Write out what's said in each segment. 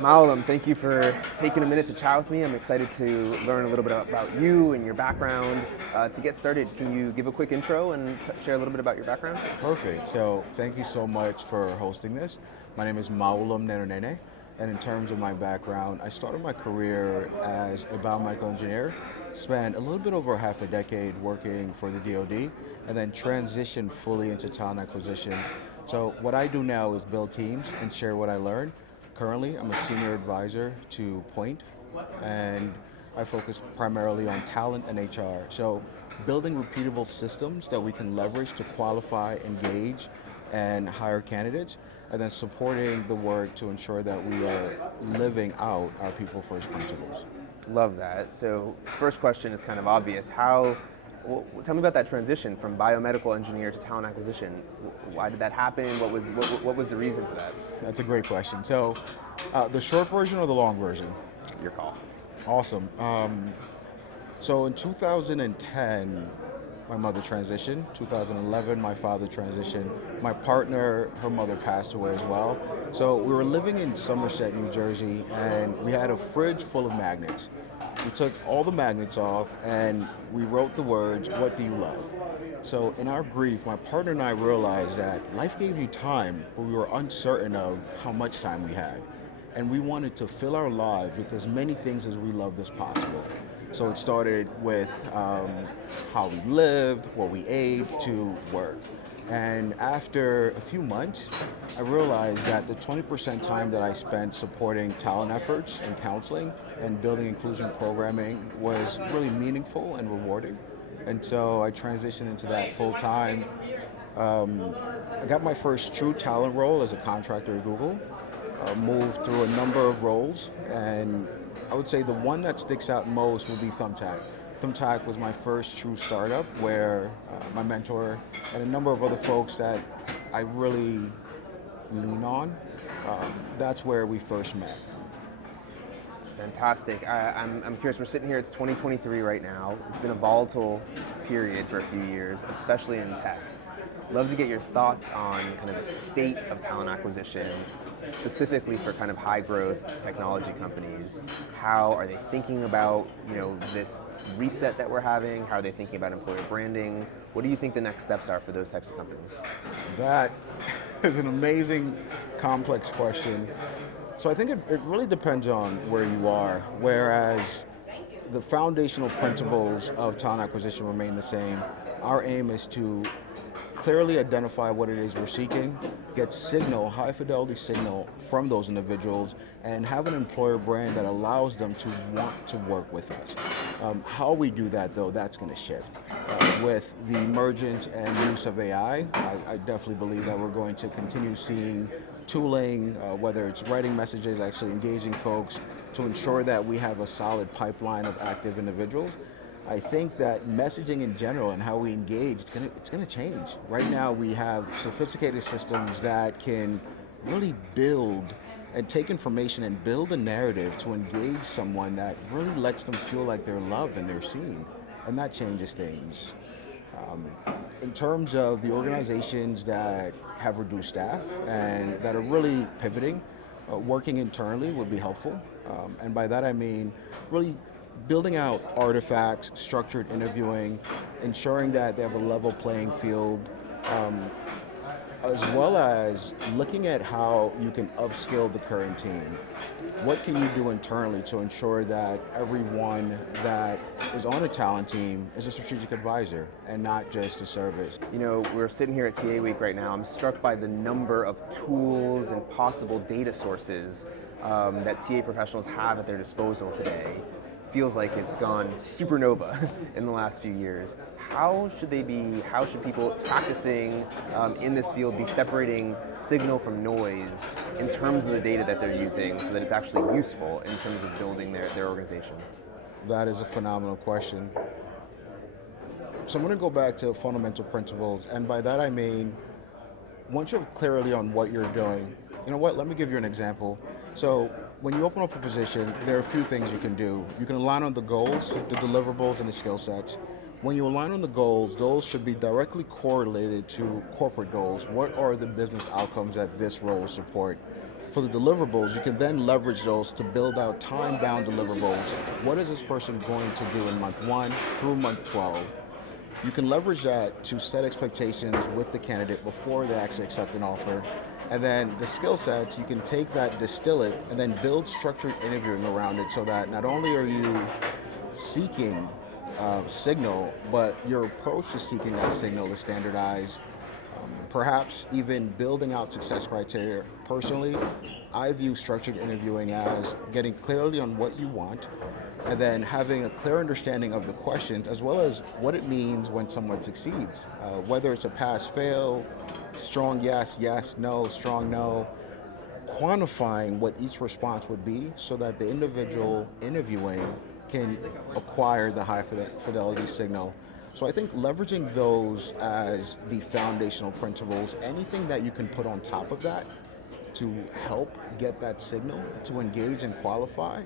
Mawulom, thank you for taking a minute to chat with me. I'm excited to learn a little bit about you and your background. To get started, can you give a quick intro and share a little bit about your background? Perfect. So thank you so much for hosting this. My name is Mawulom Nenonene, and in terms of my background, I started my career as a biomedical engineer, spent a little bit over half a decade working for the DoD, and then transitioned fully into talent acquisition. So what I do now is build teams and share what I learned. Currently, I'm a senior advisor to Point, and I focus primarily on talent and HR. So building repeatable systems that we can leverage to qualify, engage, and hire candidates, and then supporting the work to ensure that we are living out our people first principles. Love that. So, first question is kind of obvious. Tell me about that transition from biomedical engineer to talent acquisition. Why did that happen? What was the reason for that? That's a great question. So, the short version or the long version? Your call. Awesome. So in 2010, my mother transitioned. 2011, my father transitioned. My partner, her mother passed away as well. So we were living in Somerset, New Jersey, and we had a fridge full of magnets. We took all the magnets off and we wrote the words, "What do you love?" So in our grief, my partner and I realized that life gave you time, but we were uncertain of how much time we had. And we wanted to fill our lives with as many things as we loved as possible. So it started with how we lived, what we ate, to work. And after a few months, I realized that the 20% time that I spent supporting talent efforts and counseling and building inclusion programming was really meaningful and rewarding. And so I transitioned into that full time. I got my first true talent role as a contractor at Google, moved through a number of roles, and I would say the one that sticks out most would be Thumbtack. Thumbtack was my first true startup where my mentor and a number of other folks that I really lean on, that's where we first met. It's fantastic. I'm curious, we're sitting here, it's 2023 right now. It's been a volatile period for a few years, especially in tech. Love to get your thoughts on kind of the state of talent acquisition, specifically for kind of high growth technology companies. How are they thinking about, this reset that we're having? How are they thinking about employer branding? What do you think the next steps are for those types of companies? That is an amazing, complex question. So I think it really depends on where you are, whereas the foundational principles of talent acquisition remain the same. Our aim is to clearly identify what it is we're seeking, get signal, high fidelity signal from those individuals, and have an employer brand that allows them to want to work with us. How we do that, though, that's going to shift. With the emergence and use of AI, I definitely believe that we're going to continue seeing tooling, whether it's writing messages, actually engaging folks, to ensure that we have a solid pipeline of active individuals. I think that messaging in general and how we engage, it's gonna change. Right now we have sophisticated systems that can really build and take information and build a narrative to engage someone that really lets them feel like they're loved and they're seen. And that changes things. In terms of the organizations that have reduced staff and that are really pivoting, working internally would be helpful. And by that I mean really building out artifacts, structured interviewing, ensuring that they have a level playing field, as well as looking at how you can upskill the current team. What can you do internally to ensure that everyone that is on a talent team is a strategic advisor and not just a service? We're sitting here at TA Week right now. I'm struck by the number of tools and possible data sources that TA professionals have at their disposal today. Feels like it's gone supernova in the last few years. How should people practicing in this field be separating signal from noise in terms of the data that they're using so that it's actually useful in terms of building their organization? That is a phenomenal question. So I'm going to go back to fundamental principles, and by that I mean, once you're clearly on what you're doing, you know what, let me give you an example. So when you open up a position, there are a few things you can do. You can align on the goals, the deliverables, and the skill sets. When you align on the goals, those should be directly correlated to corporate goals. What are the business outcomes that this role will support? For the deliverables, you can then leverage those to build out time-bound deliverables. What is this person going to do in month 1 through month 12? You can leverage that to set expectations with the candidate before they actually accept an offer. And then the skill sets, you can take that, distill it, and then build structured interviewing around it so that not only are you seeking signal, but your approach to seeking that signal is standardized. Perhaps even building out success criteria. Personally, I view structured interviewing as getting clearly on what you want and then having a clear understanding of the questions as well as what it means when someone succeeds. Whether it's a pass fail, strong yes, yes, no, strong no, quantifying what each response would be so that the individual interviewing can acquire the high fidelity signal. So I think leveraging those as the foundational principles, anything that you can put on top of that to help get that signal to engage and qualify,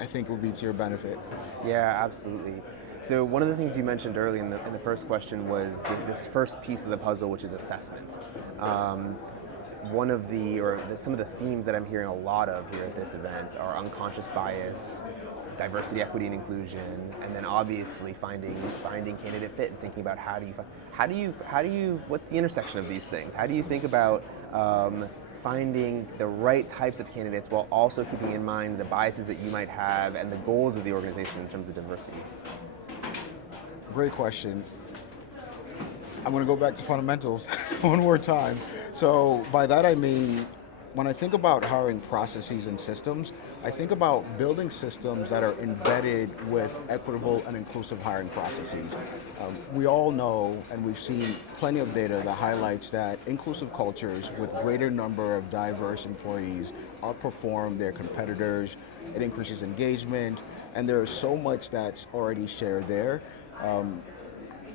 I think will be to your benefit. Yeah, absolutely. So one of the things you mentioned early in the first question was this first piece of the puzzle, which is assessment. One of some of the themes that I'm hearing a lot of here at this event are unconscious bias, diversity, equity, and inclusion, and then obviously finding candidate fit and thinking about how do you what's the intersection of these things? How do you think about finding the right types of candidates while also keeping in mind the biases that you might have and the goals of the organization in terms of diversity? Great question. I'm going to go back to fundamentals one more time. So by that I mean, when I think about hiring processes and systems, I think about building systems that are embedded with equitable and inclusive hiring processes. We all know, and we've seen plenty of data that highlights that inclusive cultures with greater number of diverse employees outperform their competitors. It increases engagement, and there is so much that's already shared there.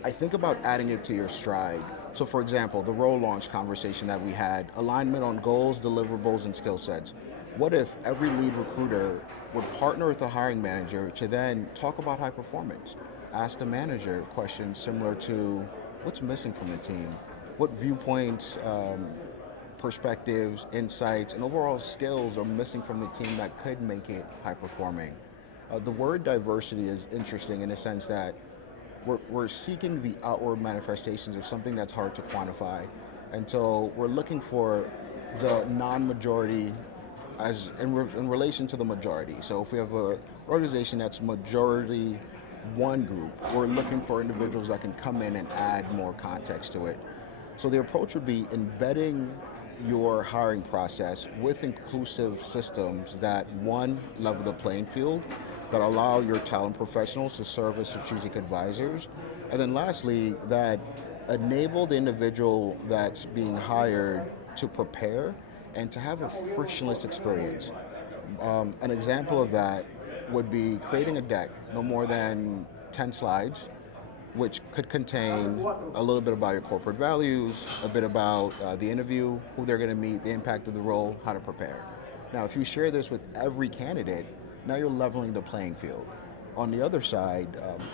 I think about adding it to your stride. So for example, the role launch conversation that we had, alignment on goals, deliverables, and skill sets. What if every lead recruiter would partner with the hiring manager to then talk about high performance? Ask the manager questions similar to what's missing from the team? What viewpoints, perspectives, insights, and overall skills are missing from the team that could make it high performing? The word diversity is interesting in the sense that we're seeking the outward manifestations of something that's hard to quantify. And so we're looking for the non-majority as in relation to the majority. So if we have an organization that's majority one group, we're looking for individuals that can come in and add more context to it. So the approach would be embedding your hiring process with inclusive systems that, one, level the playing field, that allow your talent professionals to serve as strategic advisors, and then lastly, that enable the individual that's being hired to prepare and to have a frictionless experience. An example of that would be creating a deck, no more than 10 slides, which could contain a little bit about your corporate values, a bit about the interview, who they're going to meet, the impact of the role, how to prepare. Now, if you share this with every candidate, now you're leveling the playing field. On the other side,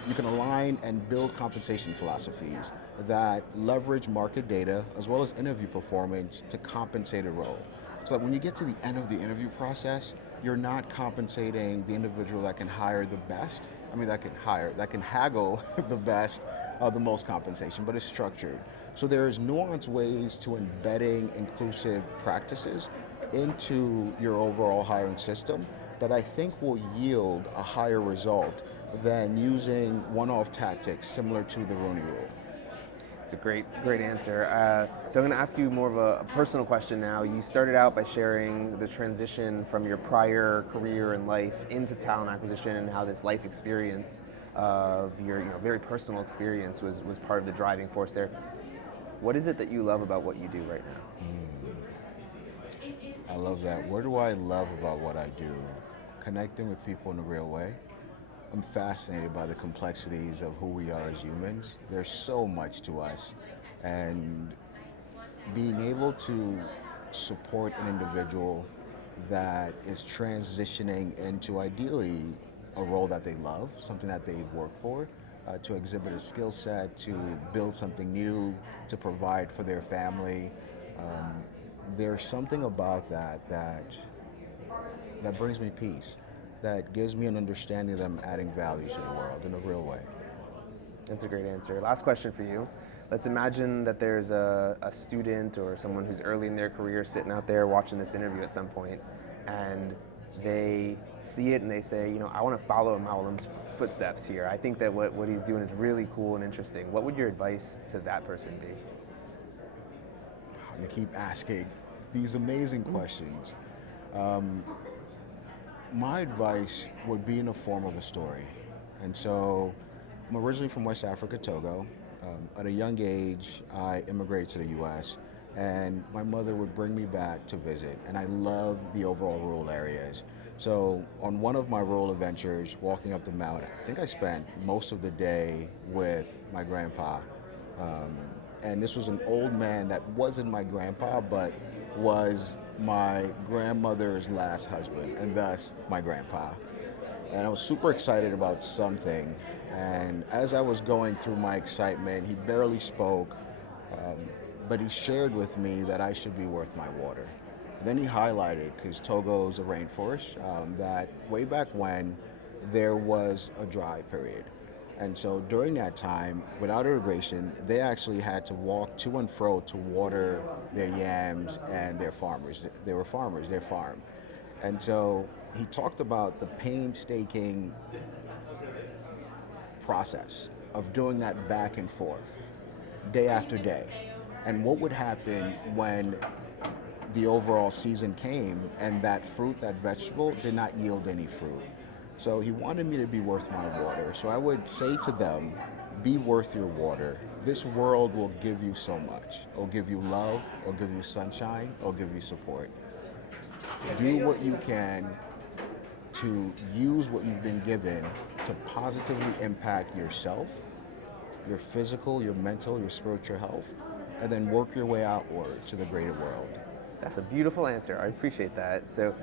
you can align and build compensation philosophies that leverage market data as well as interview performance to compensate a role. So that when you get to the end of the interview process, you're not compensating the individual that can hire the best. That can haggle the best, the most compensation, but it's structured. So there's nuanced ways to embedding inclusive practices into your overall hiring system that I think will yield a higher result than using one-off tactics similar to the Rooney Rule. It's a great answer. So I'm going to ask you more of a personal question now. You started out by sharing the transition from your prior career and life into talent acquisition and how this life experience of your very personal experience was part of the driving force there. What is it that you love about what you do right now? I love that. What do I love about what I do? Connecting with people in a real way. I'm fascinated by the complexities of who we are as humans. There's so much to us. And being able to support an individual that is transitioning into ideally a role that they love, something that they've worked for, to exhibit a skill set, to build something new, to provide for their family. there's something about that brings me peace, that gives me an understanding that I'm adding value to the world in a real way. That's a great answer. Last question for you. Let's imagine that there's a student or someone who's early in their career sitting out there watching this interview at some point, and they see it and they say, I want to follow Mawulom's footsteps here. I think that what he's doing is really cool and interesting. What would your advice to that person be? I'm gonna keep asking these amazing questions. My advice would be in the form of a story. And so I'm originally from West Africa, Togo. At a young age, I immigrated to the US, and my mother would bring me back to visit. And I love the overall rural areas. So on one of my rural adventures, walking up the mountain, I think I spent most of the day with my grandpa. Um, and this was an old man that wasn't my grandpa, but was my grandmother's last husband, and thus my grandpa. And I was super excited about something. And as I was going through my excitement, he barely spoke, um, but he shared with me that I should be worth my water. Then he highlighted, because Togo's a rainforest, that way back when there was a dry period. And so during that time, without irrigation, they actually had to walk to and fro to water their yams and their farmers. They were farmers, their farm. And so he talked about the painstaking process of doing that back and forth, day after day. And what would happen when the overall season came and that fruit, that vegetable, did not yield any fruit. So he wanted me to be worth my water. So I would say to them, be worth your water. This world will give you so much. It'll give you love, it'll give you sunshine, it'll give you support. Do what you can to use what you've been given to positively impact yourself, your physical, your mental, your spiritual health, and then work your way outward to the greater world. That's a beautiful answer. I appreciate that. So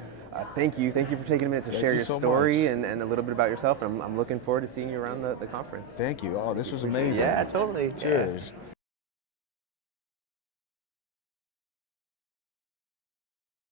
thank you. Thank you for taking a minute to Thank share you your so story much. and a little bit about yourself. And I'm looking forward to seeing you around the conference. Thank you. Oh, this was amazing. Yeah, totally. Cheers.